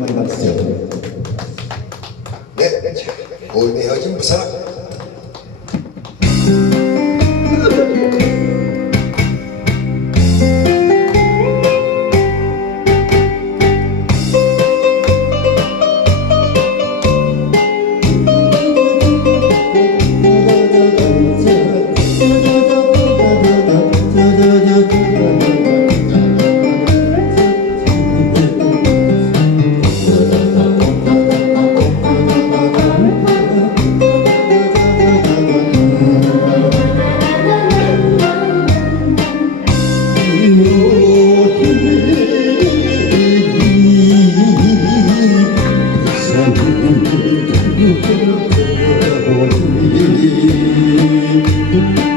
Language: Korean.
많이 맞으세요. 네, 자, 오늘 헤어진 무사 you.